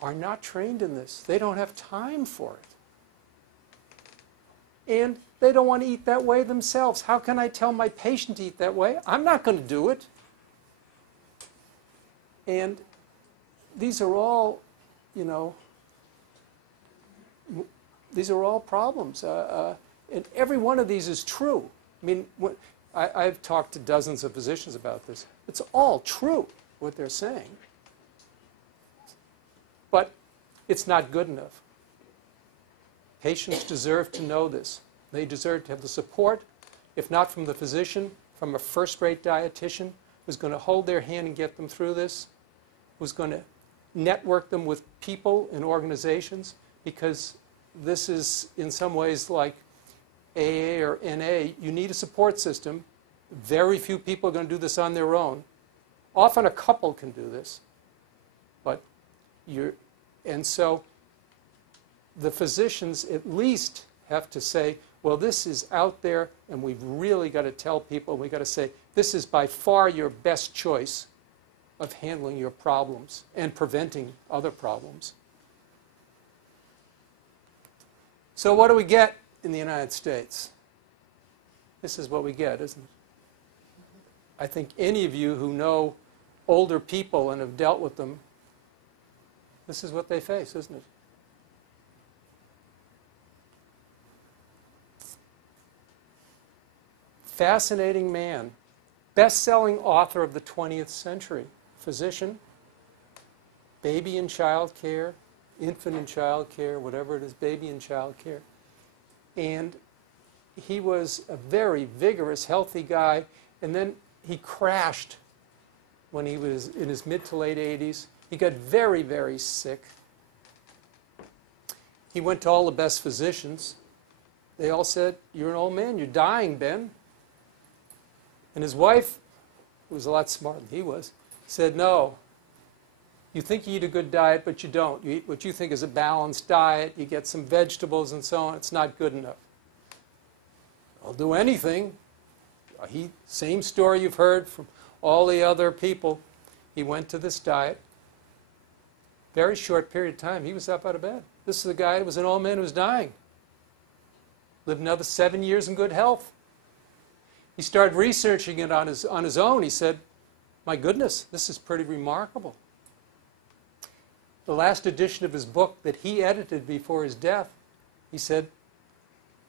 are not trained in this. They don't have time for it. And they don't want to eat that way themselves. How can I tell my patient to eat that way? I'm not going to do it. And these are all, you know, these are all problems. And every one of these is true. I mean, I've talked to dozens of physicians about this. It's all true, what they're saying. But it's not good enough. Patients deserve to know this. They deserve to have the support, if not from the physician, from a first-rate dietitian who's going to hold their hand and get them through this, who's going to network them with people and organizations, because this is in some ways like AA or NA. You need a support system. Very few people are going to do this on their own. Often a couple can do this. And so the physicians at least have to say, well, this is out there, and we've really got to tell people, we've got to say, this is by far your best choice of handling your problems and preventing other problems. So what do we get in the United States? This is what we get, isn't it? I think any of you who know older people and have dealt with them, this is what they face, isn't it? Fascinating man, best-selling author of the 20th century, physician, baby and child care, infant and child care, whatever it is, baby and child care. And he was a very vigorous, healthy guy, and then he crashed when he was in his mid to late 80s. He got very, very sick. He went to all the best physicians. They all said, "You're an old man, you're dying, Ben." And his wife, who was a lot smarter than he was, said, "No, you think you eat a good diet, but you don't. You eat what you think is a balanced diet, you get some vegetables and so on, it's not good enough." "I'll do anything." Same story you've heard from all the other people. He went to this diet. Very short period of time, he was up out of bed. This is a guy who was an old man who was dying. Lived another 7 years in good health. He started researching it on his own. He said, "My goodness, this is pretty remarkable." The last edition of his book that he edited before his death, he said,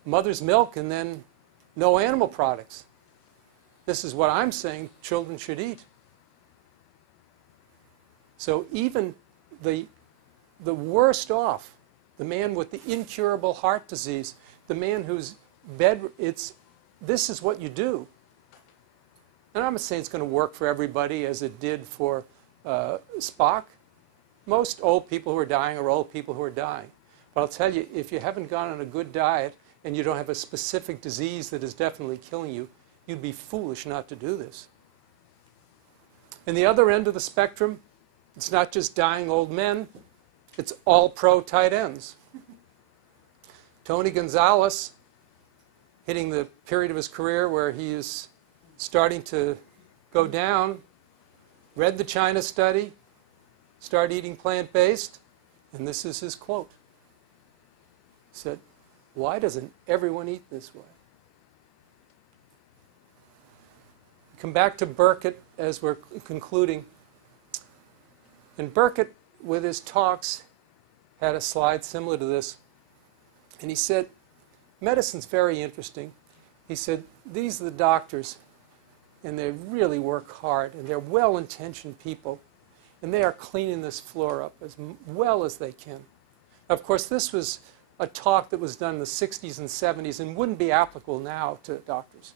"Mother's milk and then no animal products. This is what I'm saying children should eat." So even the worst off, the man with the incurable heart disease, the man who's this is what you do. And I'm not saying it's going to work for everybody as it did for Spock. Most old people who are dying are old people who are dying. But I'll tell you, if you haven't gone on a good diet and you don't have a specific disease that is definitely killing you, you'd be foolish not to do this. And the other end of the spectrum, it's not just dying old men, it's all pro tight ends. Tony Gonzalez, hitting the period of his career where he is starting to go down, read the China study, started eating plant-based, and this is his quote. He said, "Why doesn't everyone eat this way?" Come back to Burkitt as we're concluding. And Burkitt, with his talks, had a slide similar to this. And he said, medicine's very interesting. He said, these are the doctors, and they really work hard, and they're well-intentioned people, and they are cleaning this floor up as well as they can. Of course, this was a talk that was done in the 60s and 70s and wouldn't be applicable now to doctors.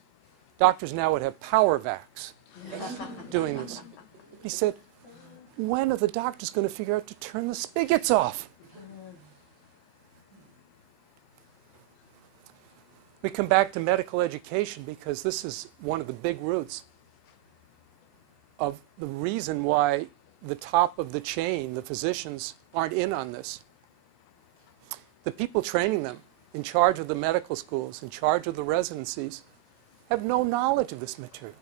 Doctors now would have power vacs doing this. He said, when are the doctors going to figure out to turn the spigots off? We come back to medical education because this is one of the big roots of the reason why the top of the chain, the physicians, aren't in on this. The people training them, in charge of the medical schools, in charge of the residencies, have no knowledge of this material.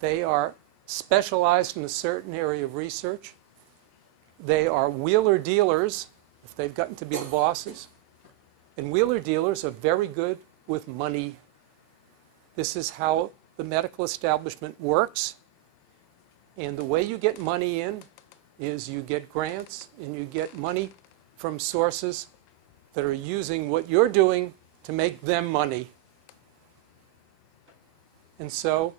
They are specialized in a certain area of research. They are wheeler dealers, if they've gotten to be the bosses. And wheeler dealers are very good with money. This is how the medical establishment works. And the way you get money in is you get grants and you get money from sources that are using what you're doing to make them money. And so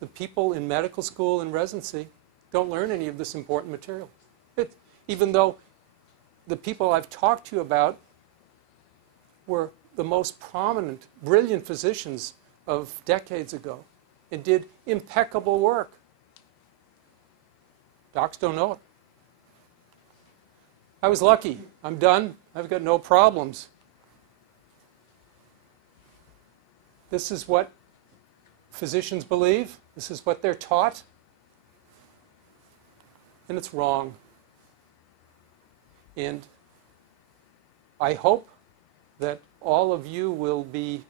the people in medical school and residency don't learn any of this important material. Even though the people I've talked to you about were the most prominent, brilliant physicians of decades ago and did impeccable work. Docs don't know it. I was lucky. I'm done. I've got no problems. This is what physicians believe. This is what they're taught. And it's wrong. And I hope that all of you will be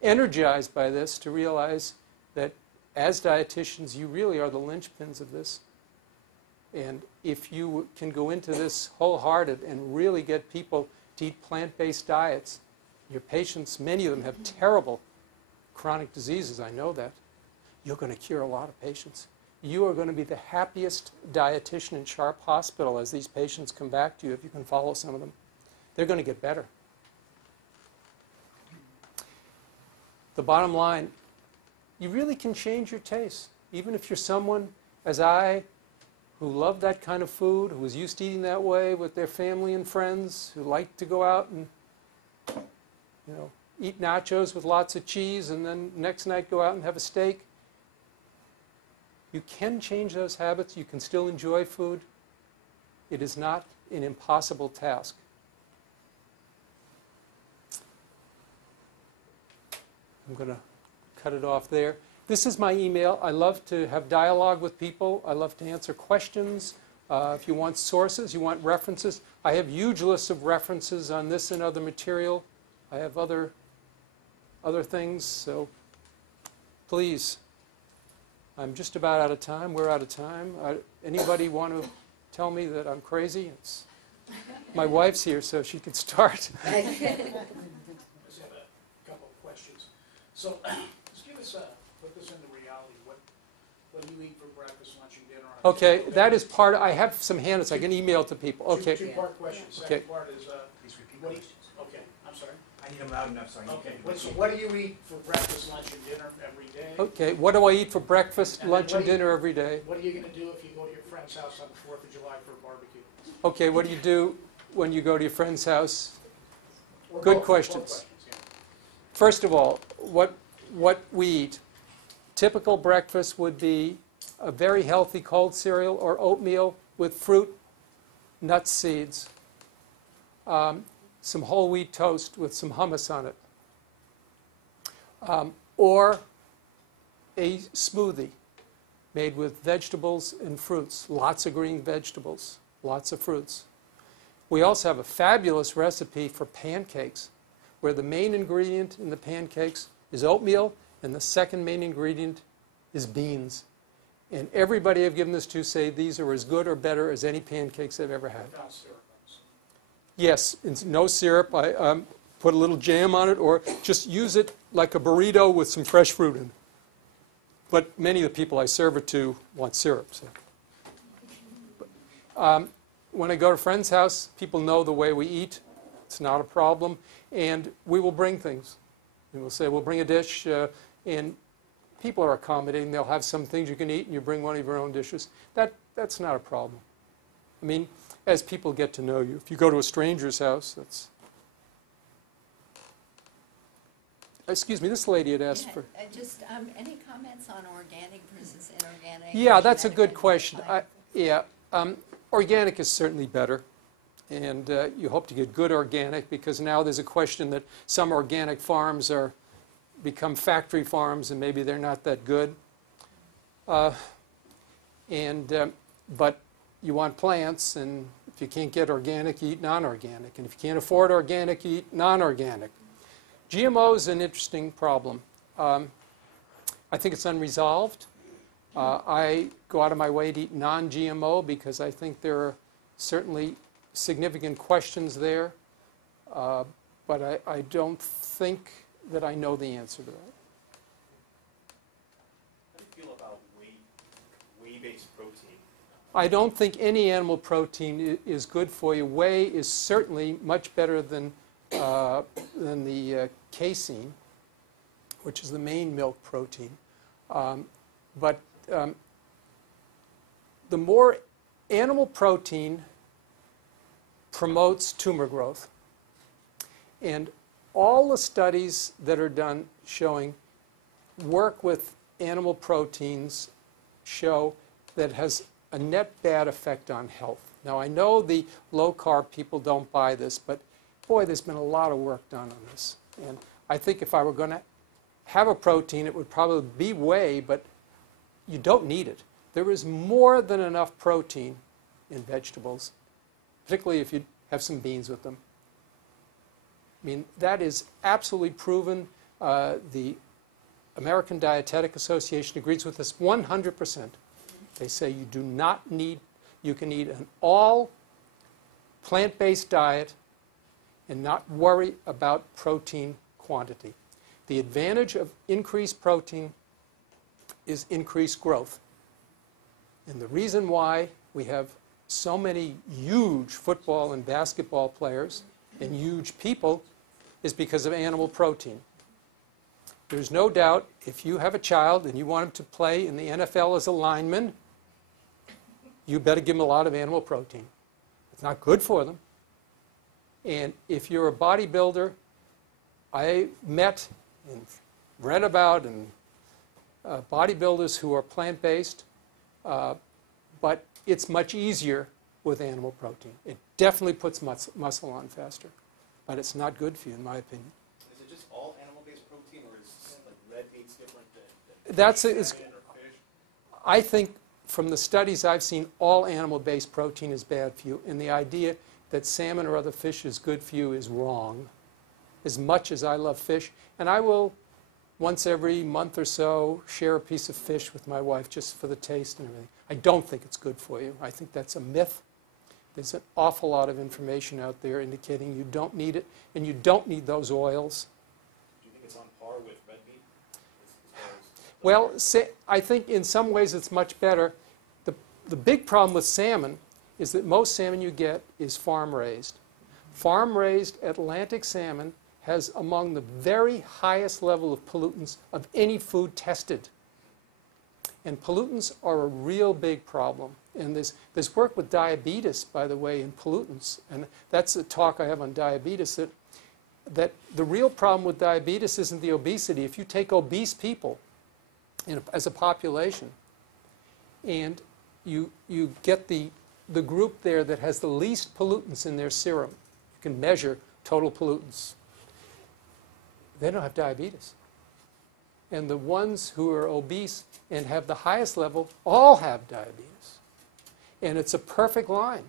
energized by this to realize that as dietitians, you really are the linchpins of this. And if you can go into this wholehearted and really get people to eat plant-based diets, your patients, many of them have terrible chronic diseases, I know that, you're going to cure a lot of patients. You are going to be the happiest dietitian in Sharp Hospital as these patients come back to you, if you can follow some of them. They're going to get better. The bottom line, you really can change your taste. Even if you're someone, as I, who loved that kind of food, who was used to eating that way with their family and friends, who liked to go out and, eat nachos with lots of cheese and then next night go out and have a steak. You can change those habits. You can still enjoy food. It is not an impossible task. I'm going to cut it off there. This is my email. I love to have dialogue with people. I love to answer questions. If you want sources, you want references, I have huge lists of references on this and other material. I have other things, so please. I'm just about out of time. We're out of time. Anybody want to tell me that I'm crazy? My wife's here, so she can start. I just have a couple of questions. So, just give us put this into reality. What do you eat for breakfast, lunch, and dinner? On a Okay, typical that day? is part. I have some handouts I can email to people. Okay. Two-part question. Okay. Second part is, Please repeat what the do you, questions. okay, I'm sorry. I need them loud enough so I Okay, can. so what do you eat for breakfast, lunch, and dinner every day? Okay, what do I eat for breakfast, And then lunch, what and do you- dinner every day? What are you going to do if you go to your friend's house on the 4th of July for a barbecue? Okay, what do you do when you go to your friend's house? Or Good both questions. yeah. First of all, what we eat. Typical breakfast would be a very healthy cold cereal or oatmeal with fruit, nuts, seeds, some whole wheat toast with some hummus on it, or a smoothie made with vegetables and fruits, lots of green vegetables, lots of fruits. We also have a fabulous recipe for pancakes, where the main ingredient in the pancakes is oatmeal, and the second main ingredient is beans. And everybody I've given this to say these are as good or better as any pancakes I've ever had. Without syrup. Yes, it's no syrup. I put a little jam on it, or just use it like a burrito with some fresh fruit in it. But many of the people I serve it to want syrup. So. When I go to a friend's house, people know the way we eat. It's not a problem. And we will bring things. And we'll say, we'll bring a dish, and people are accommodating. They'll have some things you can eat, and you bring one of your own dishes. That's not a problem. I mean, as people get to know you. If you go to a stranger's house, that's... Excuse me, this lady had asked for... Just any comments on organic versus inorganic? Yeah, that's a good genetically question. modified? Organic is certainly better, and you hope to get good organic, because now there's a question that some organic farms become factory farms, and maybe they're not that good. But you want plants, and if you can't get organic, you eat non-organic. And if you can't afford organic, you eat non-organic. GMO is an interesting problem. I think it's unresolved. I go out of my way to eat non-GMO because I think there are certainly significant questions there. But I don't think that I know the answer to that. How do you feel about whey-based protein? I don't think any animal protein is good for you. Whey is certainly much better than the casein, which is the main milk protein. But the more animal protein promotes tumor growth. And all the studies that are done showing work with animal proteins show that it has a net bad effect on health. Now, I know the low-carb people don't buy this, but boy, there's been a lot of work done on this. And I think if I were going to have a protein, it would probably be whey, but you don't need it. There is more than enough protein in vegetables, particularly if you have some beans with them. I mean, that is absolutely proven. The American Dietetic Association agrees with this 100%. They say you do not need, you can eat an all plant-based diet and not worry about protein quantity. The advantage of increased protein is increased growth. And the reason why we have so many huge football and basketball players and huge people is because of animal protein. There's no doubt if you have a child and you want him to play in the NFL as a lineman, you better give him a lot of animal protein. It's not good for them. And if you're a bodybuilder, I met and read about bodybuilders who are plant-based, but it's much easier with animal protein. It definitely puts muscle on faster, but it's not good for you, in my opinion. Is it just all animal-based protein, or is That's salmon is, or fish? I think from the studies I've seen, all animal-based protein is bad for you, and the idea that salmon or other fish is good for you is wrong. As much as I love fish, and I will once every month or so share a piece of fish with my wife just for the taste and everything. I don't think it's good for you. I think that's a myth. There's an awful lot of information out there indicating you don't need it, and you don't need those oils. Do you think it's on par with red meat? As far as- Well, I think in some ways it's much better. The big problem with salmon is that most salmon you get is farm-raised. Farm-raised Atlantic salmon has among the very highest level of pollutants of any food tested. And pollutants are a real big problem. And there's work with diabetes, by the way, in pollutants. And that's a talk I have on diabetes, that the real problem with diabetes isn't the obesity. If you take obese people as a population and you get the group there that has the least pollutants in their serum, you can measure total pollutants, they don't have diabetes. And the ones who are obese and have the highest level all have diabetes. And it's a perfect line.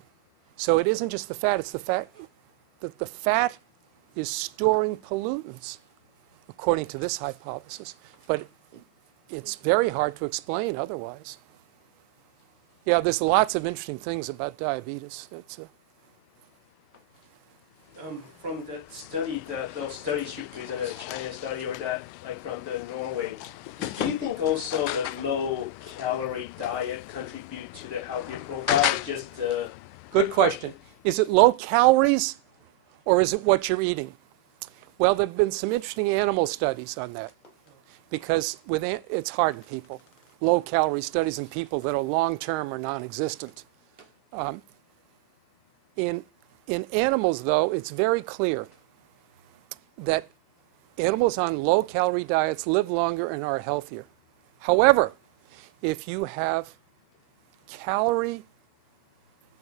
So it isn't just the fat, it's the fact that the fat is storing pollutants, according to this hypothesis. But it's very hard to explain otherwise. Yeah, there's lots of interesting things about diabetes. From that study, those studies you presented, China study or that, like from the Norway, do you think also the low-calorie diet contribute to the healthier profile? It's just Good question. Is it low calories or is it what you're eating? Well, there have been some interesting animal studies on that because it's hard in people. Low-calorie studies in people that are long-term or non-existent. In animals, though, it's very clear that animals on low-calorie diets live longer and are healthier. However, if you have calorie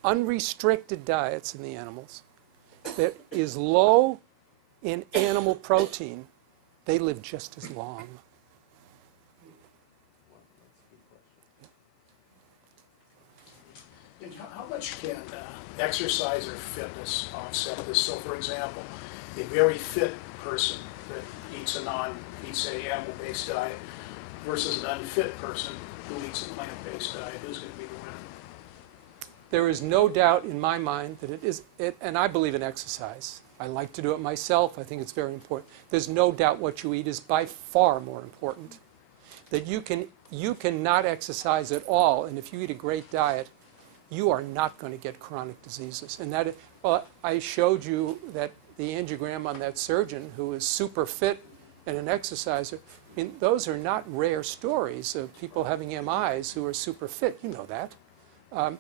unrestricted diets in the animals that is low in animal protein, they live just as long. And how much can exercise or fitness offset this? So for example, a very fit person that eats a animal-based diet versus an unfit person who eats a plant-based diet, who's going to be the winner? There is no doubt in my mind that and I believe in exercise. I like to do it myself. I think it's very important. There's no doubt what you eat is by far more important. That you can not exercise at all, and if you eat a great diet, you are not going to get chronic diseases. And I showed you that the angiogram on that surgeon who is super fit and an exerciser. I mean, those are not rare stories of people having MIs who are super fit. You know that.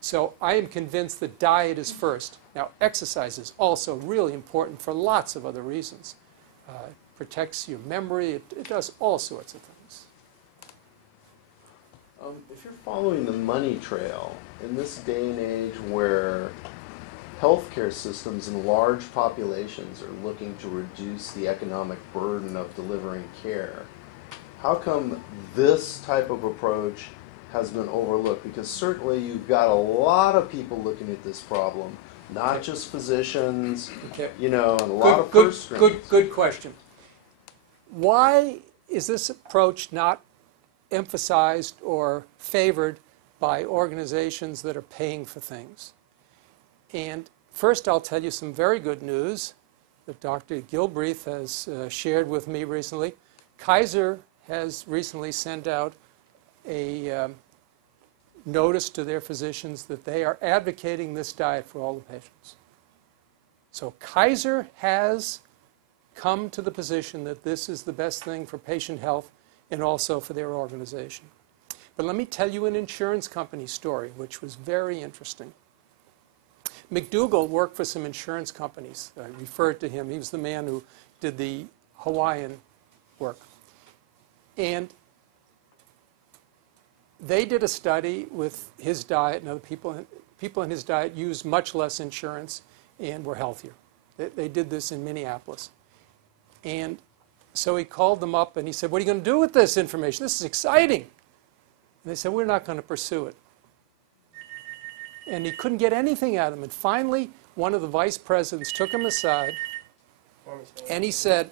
So I am convinced that diet is first. Now, exercise is also really important for lots of other reasons. It protects your memory. It does all sorts of things. If you're following the money trail in this day and age where healthcare systems in large populations are looking to reduce the economic burden of delivering care, how come this type of approach has been overlooked? Because certainly you've got a lot of people looking at this problem, not just physicians, and a lot of purse strings. Good question. Why is this approach not emphasized or favored by organizations that are paying for things? And first I'll tell you some very good news that Dr. Gilbreath has shared with me recently. Kaiser has recently sent out a notice to their physicians that they are advocating this diet for all the patients. So Kaiser has come to the position that this is the best thing for patient health and also for their organization. But let me tell you an insurance company story, which was very interesting. McDougall worked for some insurance companies. I referred to him. He was the man who did the Hawaiian work. And they did a study with his diet and other people. People in his diet used much less insurance and were healthier. They did this in Minneapolis. And So he called them up and he said, what are you going to do with this information? This is exciting. And they said, we're not going to pursue it. And he couldn't get anything out of them. And finally, one of the vice presidents took him aside and he said,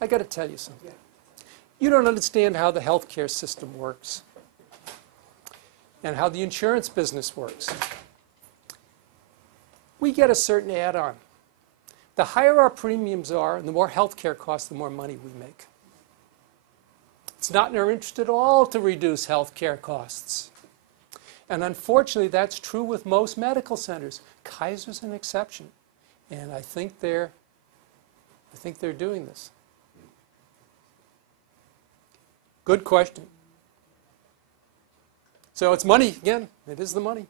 I got to tell you something. You don't understand how the healthcare system works and how the insurance business works. We get a certain add-on. The higher our premiums are and the more healthcare costs, the more money we make. It's not in our interest at all to reduce healthcare costs. And unfortunately, that's true with most medical centers. Kaiser's an exception. And I think they're doing this. Good question. So it's money, again, it is the money.